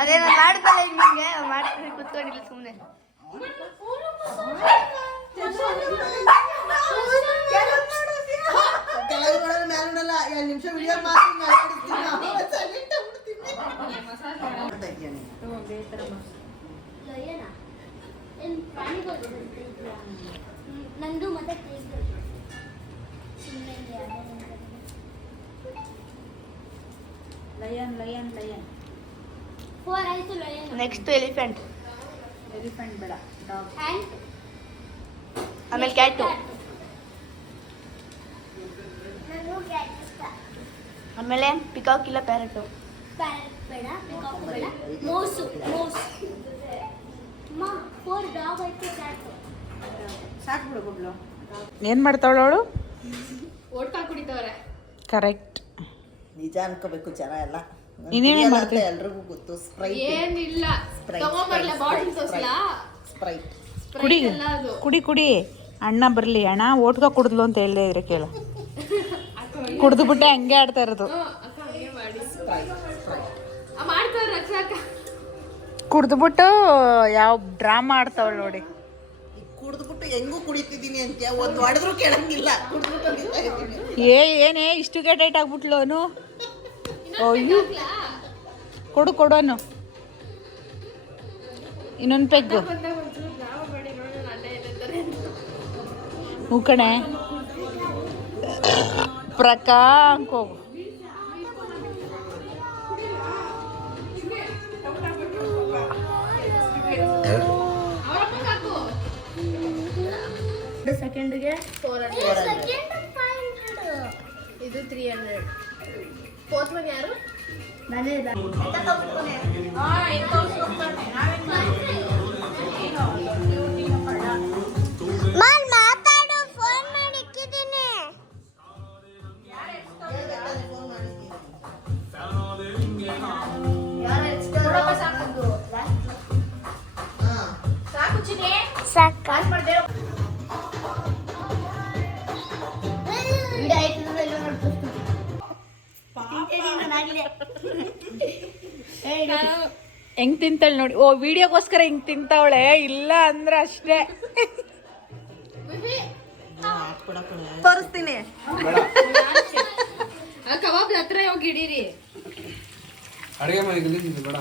ಅದೇನ ಮಾಡ್ದಲ್ಲ ಈಗ ನಿಂಗೆ ಮಾಡ್ತೀನಿ ಕುತ್ಕೊಂಡಿಲ್ಲ ಸುಮ್ಮನೆ. ನಂದು ಮತ್ತೆ ಲಯನ್ ಲಯನ್ ಲಯನ್ 4 ಆಯ್ತು. Lion next elephant. ಎಲಿಫೆಂಟ್ ಬೇಡ, ಡಾಗ್. ಆಮೇಲೆ ಕ್ಯಾಟು, ಆಮೇಲೆ ಪಿಕಾಕ್ ಇಲ್ಲ ಪ್ಯಾರೆಟು. ಪ್ಯಾರೆಟ್ ಬೇಡ, ಪಿಕಾಕ್ ಬೇಡ, ಮೌಸು ಮೌಸ್. ಅಮ್ಮ 4 ಡಾಗ್ ಆಯ್ತು, ಕ್ಯಾಟ್ ಸಾಕು ಬಿಡು ಗುಬ್ಲು. ಏನು ಮಾಡ್ತಾವಳು ಅವಳು? ಓಟ್ಕಾ ಕುಡಿತವ್ರೆ. ಕರೆಕ್ಟ್. ನಿಜ ಅನ್ಕೋಬೇಕು ಜನ ಎಲ್ಲ. ಇನ್ನೇನು ಮಾಡ್ತೀವಿ? ಎಲ್ರಿಗೂ ಗೊತ್ತು. ಸ್ಪ್ರೈಟ್ ಏನಿಲ್ಲ, ತಗೊಂಬರ್ಲ ಬಾಟಲ್ ತೋರ್ಸ್ಲಾ? ಸ್ಪ್ರೈಟ್ ಕುಡಿ ಕುಡಿ ಕುಡಿ. ಅಣ್ಣ ಬರಲಿ, ಅಣ್ಣ ಓಟ್ಗ ಕುಡಿದ್ಲು ಅಂತ ಹೇಳ್ದೆ ಇದ್ರೆ ಕೇಳು. ಕುಡ್ದು ಬಿಟ್ಟೆ ಹಂಗೆ ಆಡ್ತಾ ಇರೋದು. ಕುಡ್ದು ಯಾವ ಡ್ರಾಮಾ ಆಡ್ತಾವಳು ನೋಡಿ. ಕುಡ್ದ್ಬಿಟ್ಟು ಹೆಂಗೂ ಕುಡಿತಿದ್ದೀನಿ ಅಂತ ಒಂದು ಹೊಡೆದ್ರು ಕೇಳಂಗಿಲ್ಲ. ಏನೇ ಇಷ್ಟು ಗೇಟೈಟ್ ಆಗ್ಬಿಟ್ಲು ಅವನು. ಅಯ್ಯೋ ಕೊಡು ಕೊಡೋನು ಇನ್ನೊಂದು ಪೆಗ್ಗು. ಹೂ ಕಣೆ ಪ್ರಕಾಂಕ್ ಹೋಗು. ಸೆಕೆಂಡ್ಗೆ 400, ಇದು 300. ಫೋರ್ತ್ ಒನ್ ಯಾರು? ನಾನೇ. ಮಾತಾಡು, ಫೋನ್ ಮಾಡಿ ಇಕ್ಕಿದ್ದೀನಿ. ಹೆಂಗ್ ತಿಂತಾಳೆ ನೋಡಿ. ಓ ವಿಡಿಯೋಗೋಸ್ಕರ ಹಿಂಗ್ ತಿಂತಾವಳೆ, ಇಲ್ಲ ಅಂದ್ರೆ ಅಷ್ಟೇ. ತೋರಿಸ್ತೀನಿ. ಕಬಾಬ್ ಹತ್ರ ಹೋಗಿ ಹಿಡೀರಿ. ಅಡಿಗೆ ಮನೆಗೆ ಬೇಡ,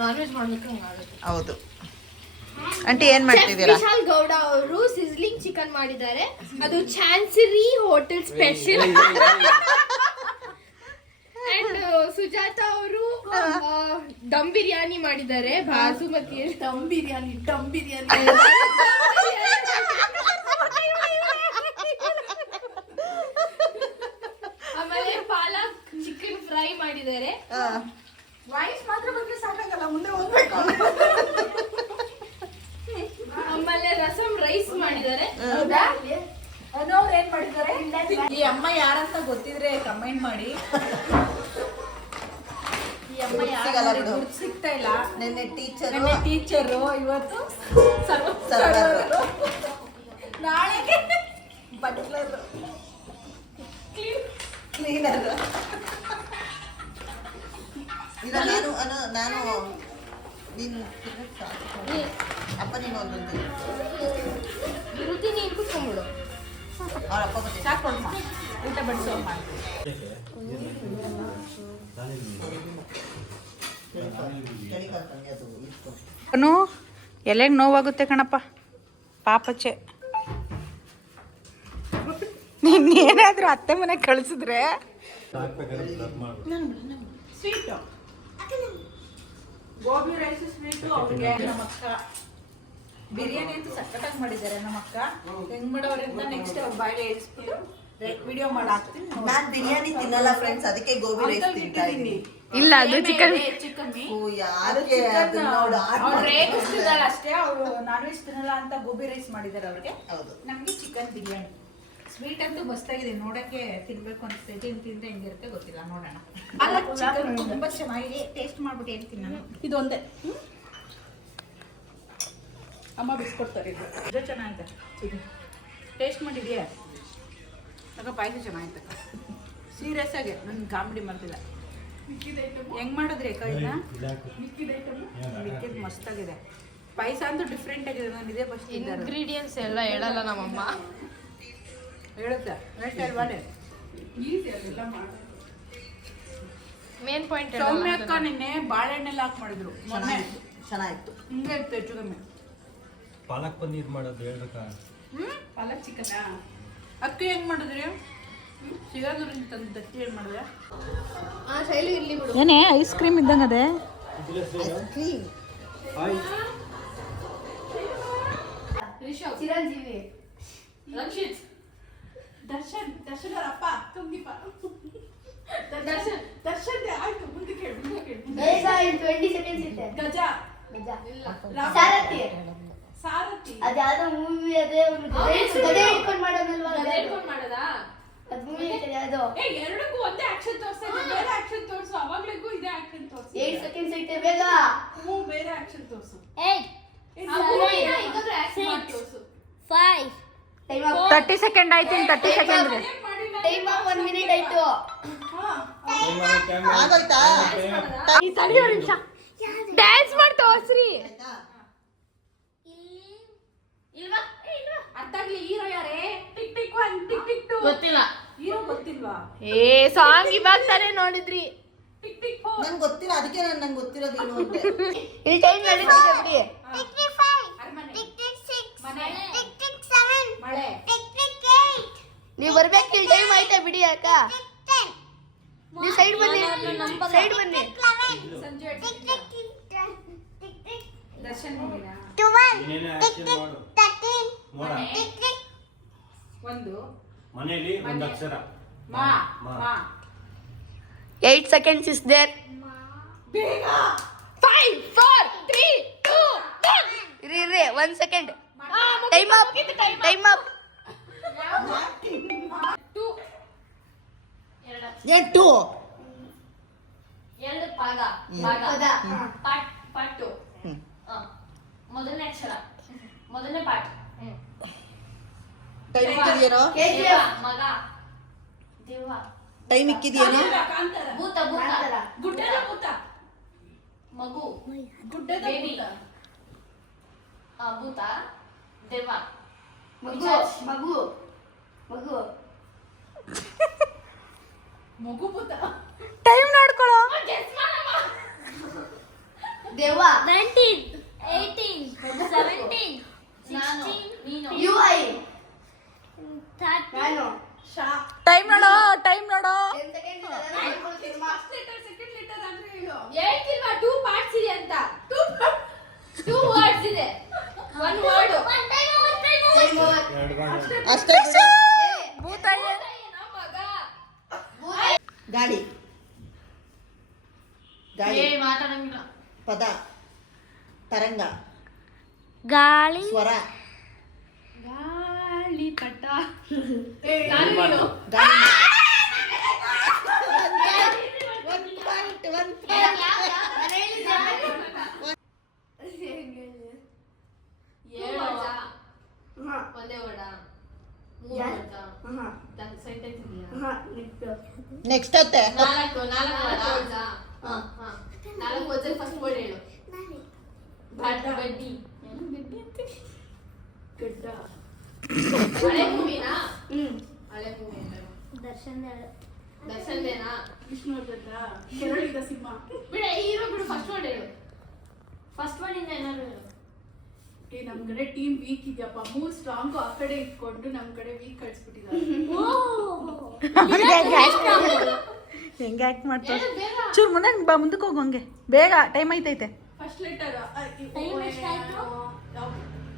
ನಾನ್ ವೆಜ್ ಮಾಡ್ಬೇಕು. ಹೌದು ಆಂಟಿ, ಏನ್ ಮಾಡ್ತಿದ್ದೀರಾ? ವಿಶಾಲ್ ಗೌಡ ಅವರು ಸಿಸ್ಲಿಂಗ್ ಚಿಕನ್ ಮಾಡಿದ್ದಾರೆ. ಅದು Chancery hotel special. And Sujatha ಅವರು ದಮ್ ಬಿರಿಯಾನಿ ಮಾಡಿದ್ದಾರೆ. ಬಾಸುಮತಿ ದಮ್ ಬಿರಿಯಾನಿ ಆಮೇಲೆ ಪಾಲಕ್ ಚಿಕನ್ ಫ್ರೈ ಮಾಡಿದ್ದಾರೆ. ವಾಯ್ಸ್ ಮಾತ್ರ ಬಂದ್ರೆ ಸಾಕಾಗಲ್ಲ, ಮುಂದೆ ಹೋಗ್ಬೇಕು. ಆಮೇಲೆ ರಸಂ ರೈಸ್ ಮಾಡಿದ್ದಾರೆ. ಅನ್ನೋರು ಏನ್ ಮಾಡಿದ್ದಾರೆ? ಈ ಅಮ್ಮ ಯಾರಂತ ಗೊತ್ತಿದ್ರೆ ಕಮೆಂಟ್ ಮಾಡಿ. ಈ ಅಮ್ಮ ಯಾರು ಗುರ್ತು ಸಿಗ್ತಾ ಇಲ್ಲ. ನೆನ್ನೆ ಟೀಚರು, ಇವತ್ತು ಸರ್ವರ್, ನಾಳೆಗೆ ಬಟ್ಲರ್, ಕ್ಲೀನರ್. ನಾನು ನೀನು ಅಪ್ಪ ನೀನು ಒಂದೊಂದು ರುತಿ ನೀನು ಕುತ್ಕೊಂಡ್ಬಿಡು. ಅವ್ರ ಅಪ್ಪ ಬರ್ತೀನಿ. ಸಾಕು ಕೊಡಮ್ಮ, ಊಟ ಬಡಿಸೋ. ಅವನು ಎಲೆಗೆ ನೋವಾಗುತ್ತೆ ಕಣಪ್ಪ, ಪಾಪಚ್ಚೆ. ನಿನ್ನೇನಾದ್ರೂ ಅತ್ತೆ ಮನೆಗೆ ಕಳಿಸಿದ್ರೆ ಸ್ವೀಟು, ಗೋಬಿ ರೈಸ್ ಸ್ವೀಟು ಅವ್ರಿಗೆ. ನಮ್ಮ ಅಕ್ಕ ಬಿರಿಯಾನಿ ಅಂತೂ ಸಖತ್ತಾಗಿ ಮಾಡಿದ್ದಾರೆ. ನಮ್ಮ ಅಕ್ಕ ಹೆಂಗ್ ಮಾಡೋರೆ ಅಂತ ನೆಕ್ಸ್ಟ್ ಅವ್ರ ಬಾಯಿಗೆ ಇಳಿಸ್ಬಿಟ್ಟು ವಿಡಿಯೋ ಮಾಡಿ ಹಾಕ್ತೀನಿ. ನಾನ್ ಬಿರಿಯಾನಿ ತಿನ್ನಲ್ಲ ಫ್ರೆಂಡ್ಸ್, ಅದಕ್ಕೆ ಗೋಬಿ ರೈಸ್ ತಿಂತಾ ಇದ್ದೀನಿ. ಇಲ್ಲ, ಅದು ಚಿಕನ್. ಅವ್ರು ರೇಗಿಸ್ತಿದ್ದಾರೆ ಅಷ್ಟೇ. ಅವರು ನಾನ್ ವೆಜ್ ತಿನ್ನಲ್ಲ ಅಂತ ಗೋಬಿ ರೈಸ್ ಮಾಡಿದ್ದಾರೆ ಅವ್ರಿಗೆ. ಹೌದು, ನಮ್ಗೆ ಚಿಕನ್ ಬಿರಿಯಾನಿ. ಸ್ವೀಟ್ ಅಂತೂ ಮಸ್ತಾಗಿದೆ, ನೋಡಕ್ಕೆ ತಿನ್ಬೇಕು ಅನ್ಸ್ತೈತೆ. ತಿಂದ್ರೆ ಹೆಂಗಿರುತ್ತೆ ಗೊತ್ತಿಲ್ಲ, ನೋಡೋಣ. ಪಾಲಕ್ ಚಿಕನ್ ತುಂಬಾ ಚೆನ್ನಾಗಿದೆ, ಟೇಸ್ಟ್ ಮಾಡ್ಬಿಟ್ಟು ಹೇಳ್ತೀನಿ ನಾನು. ಇದೊಂದೇ ಅಮ್ಮ ಬಿಸ್ಕೊಡ್ತಾರೆ. ಇದು ಚೆನ್ನಾಗಿದೆ, ಟೇಸ್ಟ್ ಮಾಡಿದ್ಯಾ? ಆಗ ಪಾಯಸ ಚೆನ್ನಾಗಿತ್ತು. ಸೀರಿಯಸ್ ಆಗಿ ನನ್ನ ಕಾಮಿಡಿ ಮಾಡ್ತಿಲ್ಲ. ಹೆಂಗ್ ಮಾಡಿದ್ರಿ ಕೈನ? ಮಿಕ್ಕಿದ್ ಮಸ್ತಾಗಿದೆ. ಪಾಯಸ ಅಂತೂ ಡಿಫ್ರೆಂಟ್ ಆಗಿದೆ. ನಾನು ಇದೇ ಫಸ್ಟ್ ಇಂಗ್ರೀಡಿಯೆಂಟ್ಸ್ ಎಲ್ಲ ಹೇಳಲ್ಲ ನಮ್ಮಮ್ಮ. ಹೇಳುತ್ತೆ ಬಾಳೆ ಮೇನ್ ಪಾಯಿಂಟ್ ಸೌಮ್ಯ ಅಕ್ಕ ನಿನ್ನೆ ಬಾಳೆಹಣ್ಣೆಲ್ಲ ಹಾಕಿ ಮಾಡಿದ್ರು ಮೊನ್ನೆ. ಚೆನ್ನಾಗಿತ್ತು. ಹಿಂಗೆ ಇತ್ತು ಹೆಚ್ಚು ಕಮ್ಮಿ. ಪಾಲಕ್ ಪನ್ನೀರ್ ಮಾಡೋದು ಹೇಳ್ಬೇಕಾ? ಪಾಲಕ್ ಚಿಕನ್ ಅಕ್ಕಿ ಹೆಂಗ್ ಮಾಡಿದ್ರಿ? ಸಿಗೋದ್ರಿಂದ ತಂದು ದತ್ತಿ ಏನು ಮಾಡಿದೆ? ಶೈಲಿ ಇರ್ಲಿ ಬಿಡು. ಏನೇ ಐಸ್ ಕ್ರೀಮ್ ಇದ್ದಂಗೆ ಅದೇ. ಚಿರಂಜೀವಿ ರಕ್ಷಿತ್ ದರ್ಶನ್ ಅವರಪ್ಪ ತುಂಗಿಪ್ಪ ದರ್ಶನ್ ಆಯ್ತು. ಮುಂದೆ ಕೇಳು. ಬೇಗ 20 seconds ಇದೆ. ಗಜ ಸಾರಥಿ ಅದ್ಯಾವ್ದೋ ಮೂವಿ ಅದೇ ಒಂದು ಗದೆ ಇಟ್ಕೊಂಡು ಮಾಡೋದಲ್ವಾ? ಅದ್ ಮೂವಿ ಯಾವ್ದೋ ಎರಡಕ್ಕೂ ಒಂದೇ ಆಕ್ಷನ್ ತೋರಿಸ್ತಾ ಇದ್ದೆ. ಬೇರೆ ಆಕ್ಷನ್ ತೋರಿಸು. ಅವಾಗ್ಲಿಗೂ ಇದೇ ಆಕ್ಷನ್ ತೋರಿಸು. 8 seconds ಐತೆ, ಬೇಗ. ಬೇರೆ ಆಕ್ಷನ್ ತೋರಿಸು. 8 5 30 ಸೆಕೆಂಡ್ ಆಯ್ತು. 30 ಸೆಕೆಂಡ್ ಟೈಮ್ 1 minute ಆಯ್ತು. ಆಗೋಯ್ತಾ? ಡ್ಯಾನ್ಸ್ ಮಾಡಿ ತೋರ್ಸ್ರಿ. ಇಲ್ವಾ? ಅರ್ಥ ಆಗ್ಲಿ. ಹೀರೋ ಯಾರೇ? ಟಿಕ್ ಟಿಕ್ 1 ಟಿಕ್ ಟಿಕ್ 2 ಗೊತ್ತಿಲ್ಲ. ಹೀರೋ ಗೊತ್ತಿಲ್ವಾ? ಸಾಂಗ್ ಇವಾಗ ತಾನೇ ನೋಡಿದ್ರಿ. ಟಿಕ್ ಟಿಕ್ 4 ನಂಗೆ ಗೊತ್ತಿಲ್ಲ, ಅದಕ್ಕೆ ನಂಗೆ ಗೊತ್ತಿರೋದು ಏನು ಅಂತೆ. ಇಲ್ಲಿ ಟೈಮ್ ನಡೀತಿದೆ ಬಿಡಿ. ಟಿಕ್ ಟಿಕ್ 5 ಅರಮನೆ ಟಿಕ್ ಟಿಕ್ 6 ಮನೆ ಟಿಕ್ ಟಿಕ್ 7 ಮಳೆ ಟಿಕ್ ಟಿಕ್ 8 ನೀವು ಬರ್ಬೇಕು. ಇಲ್ಲಿ ಟೈಮ್ ಆಯ್ತಾ ಬಿಡಿ ಅಕ್ಕ. ಟಿಕ್ 10 ನೀವು ಸೈಡ್ ಬನ್ನಿ, ಸೈಡ್ ಬನ್ನಿ. 11 ಸಂಜೆ tick tick tick tick Darshan ಮೂವಿನಾ? 12 ನೀನೇನೇ ಟಿಕ್ action ಟಿಕ್ ಮಾಡು. 13 ನೋಡ. ಟಿಕ್ ಟಿಕ್ ಒಂದು ಮನೆಯಲ್ಲಿ ಒಂದು ಅಕ್ಷರ ಮಾ ಮಾ. ಮಾ 8 seconds is there. ಬೇಗ 5 4 3 2 1 ಇರಿ 1 second. Time up. Time up. 2 2 ಎರಡು ಪಾಗ ಪಾಟು ಮೊದಲನೇ ಅಕ್ಷರ ಮೊದಲನೇ ಪಾಠ ಟೈಮ್ ಇಕ್ಕಿದೆಯೇನೋ? ಮಗ ದೇವ ಟೈಮ್ ಇಕ್ಕಿದೆಯೇನೋ? ಕಾಂತಾರ ಭೂತ ಭೂತ ಗುಡ್ಡದ ಭೂತ ಮಗು ಗುಡ್ಡದ ಬೇಬಿ ಭೂತ ಭೂತ ದೇವ ಮಗು ಮಗು ಮಗು ಮಗು ಭೂತ ಟೈಮ್ ನೋಡ್ಕೊಳ್ಳೋ. ದೇವ 19 18 17 ನಾನು 16 ನೀನು UI 30 ನಾನು ಟೈಮ್ ನೋಡೋ. ಟೈಮ್ ನೋಡೋ. 10 seconds ಇದೆ, ಅದನ್ನ ಹೇಳ್ಕೊಳ್ತೀನಿ ಮಾ. ಸೆಕೆಂಡ್ ಲೆಟರ್ ಅಂದ್ರೆ ಹೇಳು. ಹೇಳ್ತಿಲ್ವಾ 2 ಪಾರ್ಟ್ಸ್ ಇದೆ ಅಂತ 2 ವರ್ಡ್ಸ್ ಇದೆ 1 ವರ್ಡ್ ಟೈಮ್ ಓವರ್ ಎರಡು ಗಂಟೆ. ಅಷ್ಟೇ ಬಿಡು. ಭೂತ ಗಾಳಿ ಗಾಳಿ ಮಾತಾಡಂಗಿಲ್ಲ ಪದ ತರಂಗ ಗಾಳಿ ಸ್ವರ ಗಾಳಿ ಪಟ ಗಾಳಿ ಮಾತು. ಗಾಳಿ ಒಂದೇ ವರ್ಡ 3 ವರ್ಡ ಸೆಂಟೆನ್ಸ್ ಇದೆಯಾ ನೆಕ್ಸ್ಟ್ ಅತ್ತೆ 4 ವರ್ಡ 4 ವರ್ಡ್ ಫಸ್ಟ್ ವರ್ಡ್ ಹೇಳು ಬಡ್ಡಿ ಗಡ್ಡ ಹಳೆ ಮೂವಿನಾ ಹಳೆ ಮೂವಿ ದರ್ಶನ್ ದೇನಾ ವಿಷ್ಣುವರ್ಧನ ಕೆರಳಿದ ಸಿಂಹ ಬಿಡ ಹೀರೋ ಬಿಡು ಫಸ್ಟ್ ವರ್ಡ್ ಹೇಳು ಫಸ್ಟ್ ವರ್ಡ್ ಇಂದ ಏನಾದ್ರು ಹೇಳು ನಮ್ ಕಡೆ ಟೀಮ್ ವೀಕ್ ಇದೆಯಪ್ಪ 3 ಸ್ಟ್ರಾಂಗ್ ಆ ಕಡೆ ಇಟ್ಕೊಂಡು ನಮ್ ಕಡೆ ವೀಕ್ ಕಳ್ಸ್ಬಿಟ್ಟಿದ್ದಾರೆ ಹೆಂಗೆ ಆಕ್ಟ್ ಮಾಡ್ತಾರೆ ಚೂರು ಮುಂದಕ್ಕೆ ಹೋಗು ಹಂಗೆ ಬೇಗ ಟೈಮ್ ಐತೈತೆ ಫಸ್ಟ್ ಲೆಟರ್ ಟೈಮ್ ಎಷ್ಟಾಯ್ತು?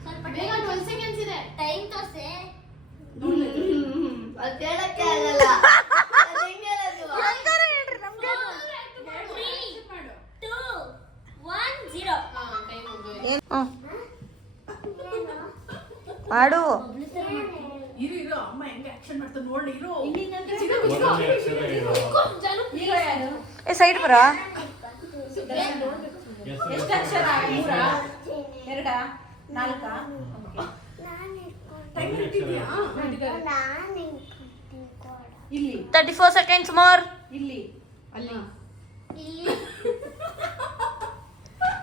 ಸ್ವಲ್ಪ ಬೇಗ 12 ಸೆಕೆಂಡ್ಸ್ ಇದೆ ಟೈಮ್ ತೋರ್ಸೆ. ಅದು ಹೇಳಕ್ಕೆ ಆಗಲ್ಲ. ಅದು ಹೆಂಗ್ ಹೇಳೋದು? 3 2 1 0 ಟೈಮ್ ಹೋಗೋಯ್ತು ಮಾಡು ಇರು ಅಮ್ಮ ಹೆಂಗೆ ನೋಡಿ ಇರು ಮೊದಲನೇ ಅಕ್ಷರ ಹೇಳು. ಹೀರೋ ಯಾರು? ಏ ಸೈಡ್ ಬರ ಹೆಸರು ಎಷ್ಟು ಅಕ್ಷರ? 3 2 4 ಮೊದಲನೇ ಅಕ್ಷರ ಇಲ್ಲಿ 34 seconds more. ಇಲ್ಲಿ ಅಲ್ಲಿ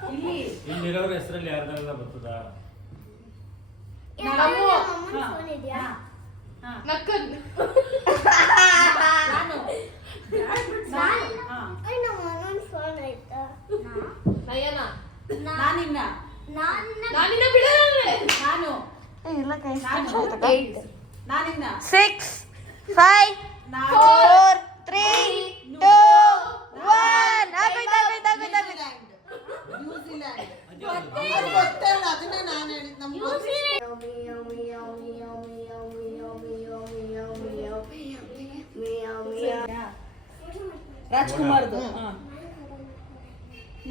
ಇಲ್ಲಿ ಇಲ್ಲಿರೋರ ಹೆಸರಲ್ಲಿ ಯಾರ್ದಾರ ಬರ್ತದ? ನಕ್ಕನ್ ನಯನ ನಾನಿನ್ನ ನಾನಿನ್ನ ಬಿಡಲ್ಲ ನಾನು ಇಲ್ಲ ಕೈ ನಾನಿನ್ನ 6 5 ನಾನು 4 3 2 1 ಆಗೋಯ್ತು. ನ್ಯೂಜಿಲ್ಯಾಂಡ್ ಅದು ಗೊತ್ತೇ ಇಲ್ಲ, ಅದನ್ನೇ ನಾನು ಹೇಳಿದ್ ನಮ್ಗೆ ರಾಜ್ಕುಮಾರ್ದು.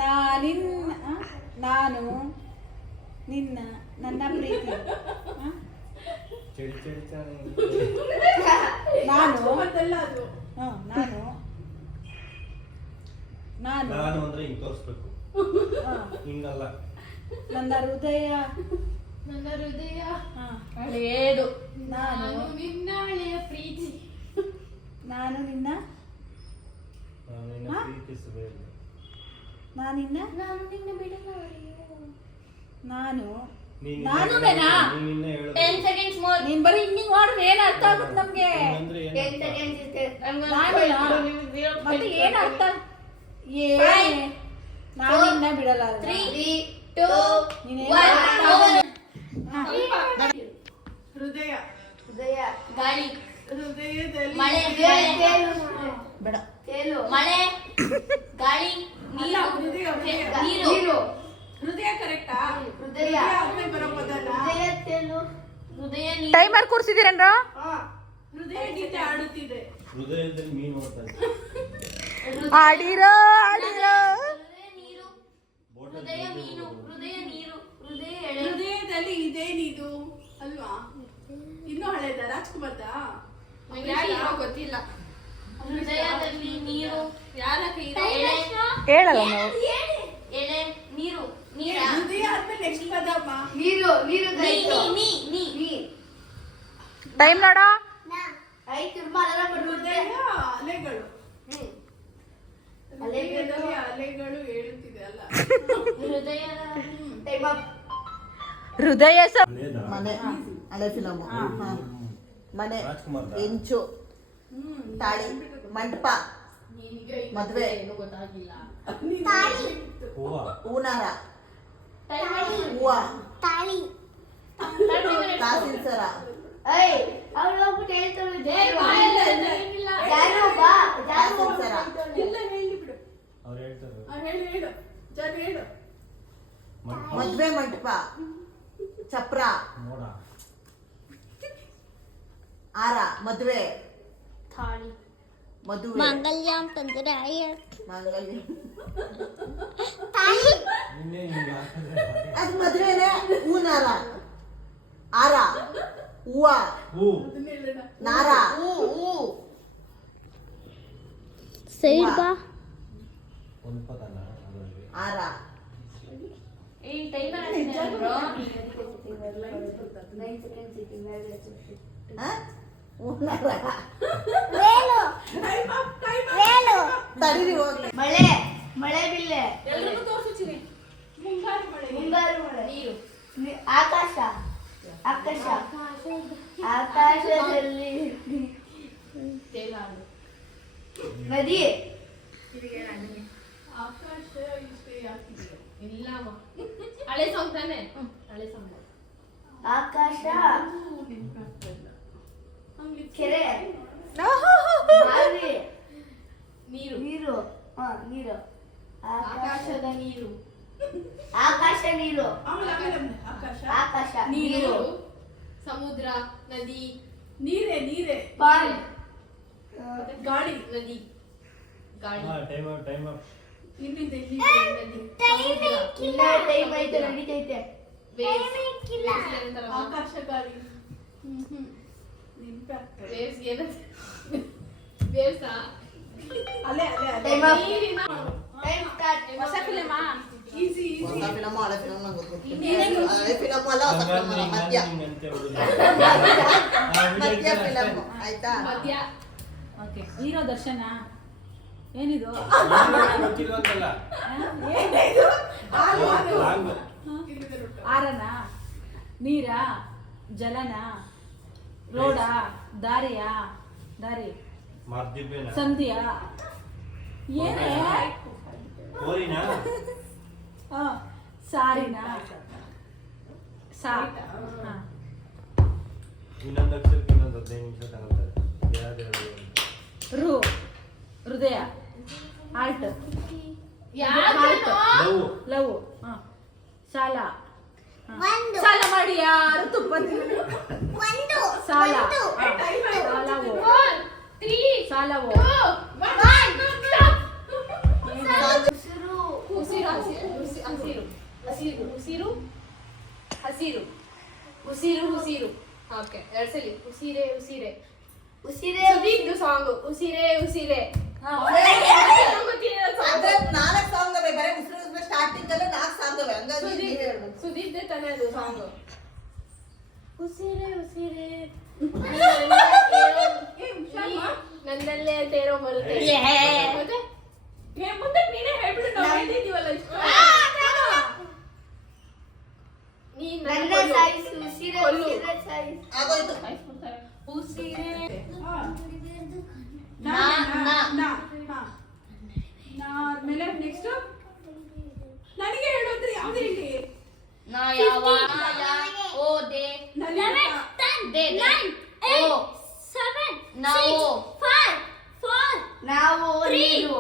ನಾನಿನ್ನ ನಾನು ನಿನ್ನ ನನ್ನ ಪ್ರೀತಿ. ಚಳಿ ಚಳಿ ಚಳಿ. ನಾನು ನಾನು ನಾನು ನಾನು ಅಂದ್ರೆ ಹಿಂಗ್ ತೋರಿಸ್ಬೇಕು, ಹ, ಹಿಂಗಲ್ಲ. ನನ್ನ ಹೃದಯ. ನನ್ನ ಹೃದಯ ಹ, ಹಳೆಯದು ನಾನು ನಾನು ನಿನ್ನ ಹಳೆಯ ಪ್ರೀತಿ ನಾನು ನಿನ್ನ ನಾನು ನಿನ್ನ ಹಾ? ಪ್ರೀತಿಸಬೇಕು. ನಾನಿನ್ನ ನಾನು ನಿನ್ನ ಬಿಡಲಾರೆ ನಾನು ನೀನ್ ನಾನು ಇನ್ನ ಬೇನಾ? ನೀನ್ ಇನ್ನ ಹೇಳು. 10 seconds more. ನೀನ್ ಬರೀ ಹಿಂಗಿಂಗ್ ಮಾಡಿದ್ರೆ ಏನ್ ಅರ್ಥ ಆಗುತ್ತೆ ನಮ್ಗೆ? ಅಂದ್ರೆ 10 ಏನು? seconds is there. I'm gonna ನಾನು wait ನಾ- for you. Zero ಮತ್ತೆ point ಏನ್ ಅರ್ಥ? Five, ನಾನಿನ್ನ ಬಿಡಲ್ಲ. 3 2 ನೀನೇನ್ 1 ಹೃದಯ ಹೃದಯ ಗಾಳಿ ಹೃದಯದಲ್ಲಿ ಮಳೆ ಬೇಡ. ತೇಲು ಮಳೆ ಗಾಳಿ ಅಲ್ಲ, ನೀರು ಹೃದಯ, ಹೃದಯ. ನೀರು ಹೃದಯ ಕರೆಕ್ಟಾ? ಹೃದಯ ಆದ್ಮೇಲೆ ಬರೋ ಪದನ ಹೃದಯ ತೇಲು ಹೃದಯ ನೀರು ಟೈಮರ್ ಕೂರ್ಸಿದ್ದೀರೇನ್ರ? ಹೃದಯ ಗೀತೆ ಆಡುತ್ತಿದೆ. ಹೃದಯದಲ್ಲಿ ಮೀನು ನೋಡ್ತಾ ಇದ್ದೆ. ಆಡಿರೋ ಆಡಿರೋ. ಹೃದಯ ನೀರು ಹೃದಯ ಮೀನು ಹೃದಯ ನೀರು ಹೃದಯ ಎಳೆ ಹೃದಯದಲ್ಲಿ ಇದೇನಿದು ಅಲ್ವಾ? ಇನ್ನೂ ಹಳೇದ ರಾಜ್ಕುಮಾರ್ದ? ನಂಗೆ ಯಾರು ಹೀರೋ ಗೊತ್ತಿಲ್ಲ ಹೃದಯದಲ್ಲಿ ನೀರು ಯಾರ ಹೀರೋ? ಎಳೆ ಹೇಳಲ್ಲ ನಾವು. ಎಳೆ ನೀರು ನೀರ ಹೃದಯ ಆದ್ಮೇಲೆ ನೆಕ್ಸ್ಟ್ ಪದಮ್ಮ. ನೀರು ನೀರು ನೀ ನೀ ನೀ ನೀ ಟೈಮ್ ನೋಡ. ಐದು ರೂಪಾಯಿ ಹೃದಯ ಅಲೆಗಳು. ಹೃದಯದಲ್ಲಿ ಅಲೆಗಳು ಹೇಳುತ್ತಿದೆ ಅಲ್ಲ. ಹೃದಯದ ಟೈಮ್ ಅಪ್ ಹೃದಯ ಹಳೇದಾ? ಮನೆ ಹಳೆ ಫಿಲಮ್ ಮನೆ ರಾಜ್ಕುಮಾರ್ದ? ಹೆಂಚು ತಾಳಿ ಮಂಟಪ ನಿನಗೆ ಮದ್ವೆ ಏನು ಗೊತ್ತಾಗಿಲ್ಲ ಹೂವ. ಹೂನಾರ ಟೈಮ್ ಹೂವ ತಾಳಿ ಕಾಸಿನ ಸರ ಐ ಅವ್ರು ಹೋಗ್ಬಿಟ್ಟು ಹೇಳ್ತಾಳೆ ಏ, ಬಾಯಲ್ಲ, ಏನಿಲ್ಲ. ಜಾನು ಬಾ ಜಾನು ಕಾಸಿನ ಸರ ಎಲ್ಲ ಹೇಳಿ ಬಿಡು. ಅವ್ರು ಹೇಳ್ತಾರೆ ಹೇಳು ಹೇಳು ಜನ ಹೇಳು. ಮದ್ವೆ ಮಂಟಪ ಚಪ್ರ ನೋಡ. ಆರ ಮದ್ವೆ ಥಾಳಿ ಮದುವೆ ಮಾಂಗಲ್ಯ ಅಂತಂದ್ರೆ ಮಾಂಗಲ್ಯ ತಾಳಿ ನಿನ್ನೆ ಹಿಂಗೆ ಹಾಕಿದ್ರೆ ಅದು ಮದ್ವೆನೆ ಹೂನಾರ ಆರ ಹೂವ ಹೂ. ಅದನ್ನ ಹೇಳೋಣ. ನಾರ ಹೂ ಹೂ ಸೈಡ್ ಬಾ ಒಂದು ಪದನ ಅದರಲ್ಲಿ. ಆರ ಈ ಟೈಮ್ ಬ್ರೋ ಹೂನಾರ ವೇಲು ವೇಲು ತಡೀರಿ ಹೋಗ್ಲಿ ಮಳೆ ಮಳೆ ಬಿಲ್ಲೆ ಎಲ್ರಿಗೂ ತೋರ್ಸು ಚಿನಿ. ಮುಂಗಾರು ಮಳೆ. ಮುಂಗಾರು ಮಳೆ ನೀರು ಆಕಾಶ ಆಕಾಶ ಆಕಾಶದಲ್ಲಿ ತೇಲಾಡು ನದಿ ಆಕಾಶ ಇಷ್ಟೇ ಯಾಕಿದೆ? ಇಲ್ಲಮ್ಮ ಹಳೆ ಸಾಂಗ್ ತಾನೆ ಹಳೆ ಸಾಂಗ್ ಆಕಾಶ ಹಂಗೆ ಕೆರೆ ಬಾವಿ ನೀರು ನೀರು ನೀರು ಆಕಾಶದ ನೀರು ಆಕಾಶ ನೀರು ಆಮೇಲೆ ಆಕಾಶ ಆಕಾಶ ನೀರು ನೀರು ಸಮುದ್ರ ನದಿ ನೀರೇ ನೀರೇ ಪಾಲ್ ಗಾಳಿ ನದಿ ಗಾಳಿ ಹಾ, ಟೈಮ್ ಅಪ್, ಟೈಮ್ ಅಪ್. ಇಲ್ಲಿಂದ ಇಲ್ಲಿ ನದಿ ಇನ್ನ ಟೈಮ್ ಐತೆ ನಡೀತೈತೆ waves. ಆಕಾಶ ಗಾಳಿ ವೇವ್ಸ್ ಏನು ವೇವ್ಸಾ ಅಲ್ಲೇ Time up. ನೀರಿನ Time start. ಹೊಸ ಫಿಲಮಾ ಹೊಸ ಫಿಲಮ್ ಹಳೆ ಫಿಲಮ್ ನಂಗೆ ಗೊತ್ತಿಲ್ಲ ಹಳೆ ಫಿಲಮ್ ಅಲ್ಲ ಹೊಸ ಫಿಲಮ್ ಅಲ್ಲ ಮಧ್ಯ ಮಧ್ಯ ಫಿಲಮ್ ಆಯ್ತಾ ಮಧ್ಯ ಓಕೆ ಹೀರೋ ದರ್ಶನ ಏನಿದು ಗೊತ್ತಿಲ್ವಂತಲ್ಲ ಏನಿದು ಲಾಂಗ್ ಆರನ ನೀರ ಜಲನ ರೋಡ ದಾರಿಯ ದಾರಿ ಮಾರ್ದಿಬ್ಬೇನ ಸಂಧಿಯ ಏನೇ ಕೋರಿನ ಆ, ಸಾರಿನ ಸಾ ಹಾ. ಇನ್ನೊಂದು ಅಕ್ಷರಕ್ಕೆ ಇನ್ನೊಂದು 15 ನಿಮಿಷ ತಗೊಳ್ತಾರೆ ಯಾವ್ದು ರು ಹೃದಯ ಹಾರ್ಟ್ ಯಾವ್ದು ಲವ್ ಲವ್ ಸಾಲ ಹಾ. ಒಂದು. ಸಾಲ ಮಾಡಿ ಯಾರು ತುಪ್ಪ ಒಂದು ಸಾಲ ಒಂದು. ಸಾಲವು 4 3 ಸಾಲವು 2 1 ಉಸಿರು. ಉಸಿರು ಹಸಿರು ಹಸಿರು ಹಸಿರು ಹಸಿರು ಉಸಿರು ಉಸಿರು ಓಕೆ ಎರಡು ಸಲ ಉಸಿರೇ ಉಸಿರೇ ಉಸಿರೇ ಸುದೀಪ್ದು ಸಾಂಗ್ ಉಸಿರೇ ಉಸಿರೇ ಅದ್ರ 4 ಸಾಂಗ್ ಅವೆ ಬರೀ ಉಸಿರು ಸ್ಟಾರ್ಟಿಂಗ್ ಅಲ್ಲ 4 ಸಾಂಗ್ ಅವೆ ಹಂಗಾಗಿ ನೀವೇ ಹೇಳ್ಬೇಕು ಸುದೀಪ್ದೆ ತಾನೇ ಅದು ಸಾಂಗ್ ಉಸಿರೇ ಉಸಿರೇ ನನ್ನಲ್ಲೇ ತೇರೋ ಬರುತ್ತೆ ಮತ್ತೆ ಮುಂದೆ ನೀನೇ ಹೇಳ್ಬಿಡು ನಾವು ಹೇಳ್ತಿದೀವಲ್ಲ ಇಷ್ಟು ನೀನ್ ನನ್ನ ಸಾಯಿಸು ಉಸಿರೇ ಕೊಲ್ಲು. ಉಸಿರೇ ಸಾಯಿಸು ಆಗೋಯ್ತು ಉಸಿರೇ ಆಮೇಲೆ ನೆಕ್ಸ್ಟ್ ನನಗೆ ಹೇಳೋದ್ರೆ ಯಾವ್ದು ಹೇಳಿ ನಾ ಯಾವ ಓ ದೇ ದೇ ದೇ. ಓ ನಾವು ನಾವು ನೀರು